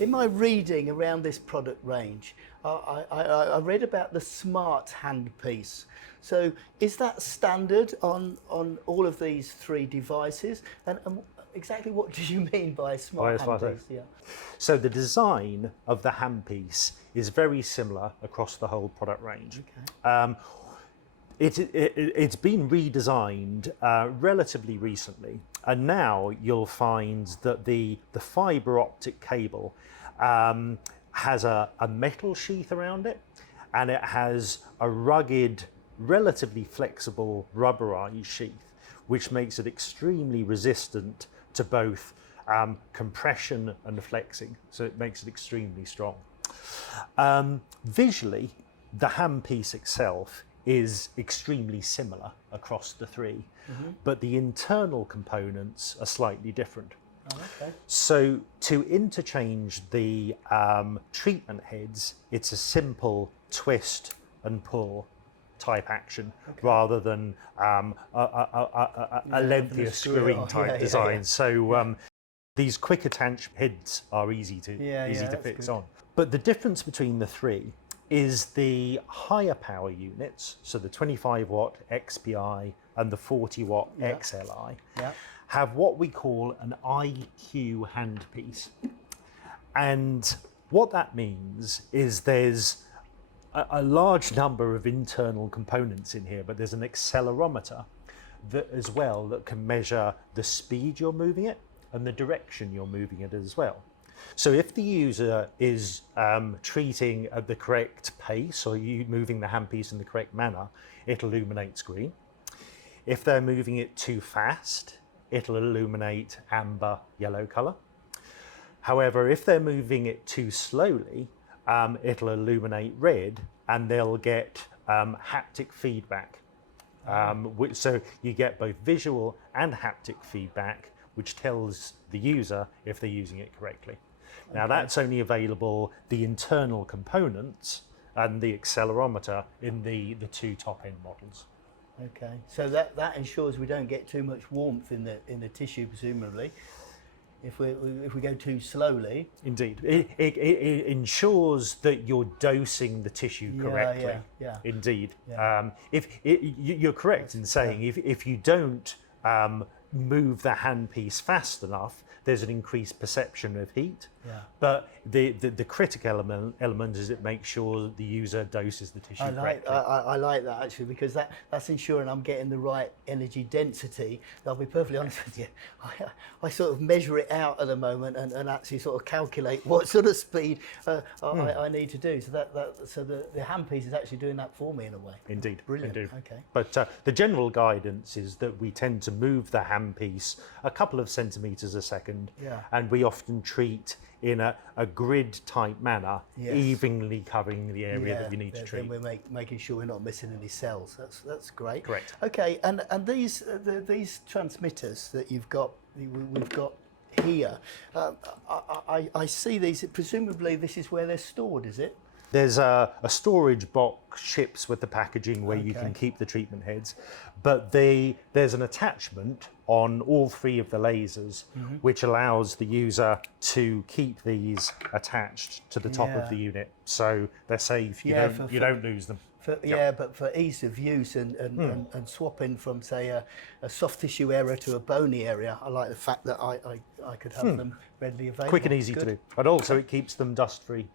In my reading around this product range, I read about the SMART handpiece. So is that standard on all of these three devices? And exactly what do you mean by a SMART handpiece? Yeah. So the design of the handpiece is very similar across the whole product range. Okay. It's been redesigned relatively recently, and now you'll find that the fibre optic cable has a metal sheath around it, and it has a rugged, relatively flexible rubberized sheath, which makes it extremely resistant to both compression and flexing, so it makes it extremely strong. Visually, the handpiece itself is extremely similar across the three, but the internal components are slightly different. Oh, okay. So to interchange the treatment heads, it's a simple twist and pull type action, rather than a lengthier screwing type design. So these quick attach heads are easy to fit on. But the difference between the three is the higher power units, so the 25 watt XPI and the 40 watt XLI, have what we call an IQ handpiece. And what that means is there's a large number of internal components in here, but there's an accelerometer as well that can measure the speed you're moving it and the direction you're moving it as well. So if the user is treating at the correct pace, or you moving the handpiece in the correct manner, it'll illuminate green. If they're moving it too fast, it'll illuminate amber yellow color. However, if they're moving it too slowly, it'll illuminate red, and they'll get haptic feedback. So you get both visual and haptic feedback, which tells the user if they're using it correctly. Now that's only available, the internal components and the accelerometer, in the two top end models. Okay, so that ensures we don't get too much warmth in the tissue, presumably, if we go too slowly. Indeed, it ensures that you're dosing the tissue correctly. Indeed, you're correct in saying if you don't move the handpiece fast enough, there's an increased perception of heat. But the critical element is it makes sure that the user doses the tissue correctly. I like that, actually, because that's ensuring I'm getting the right energy density. I'll be perfectly honest with you, I sort of measure it out at the moment and actually sort of calculate what sort of speed I need to do. So the handpiece is actually doing that for me in a way. Indeed. Brilliant. Indeed. Okay. But the general guidance is that we tend to move the handpiece a couple of centimeters a second, and we often treat in a grid type manner, evenly covering the area that we need to treat. Then we're making sure we're not missing any cells. That's great. Correct. Okay, and these transmitters that we've got here, I see these. Presumably, this is where they're stored, is it? There's a storage box ships with the packaging where you can keep the treatment heads, but there's an attachment on all three of the lasers, which allows the user to keep these attached to the top of the unit, so they're safe. You don't lose them. But for ease of use and swapping from, say, a soft tissue area to a bony area, I like the fact that I could have them readily available. Quick and easy to do, and also it keeps them dust free.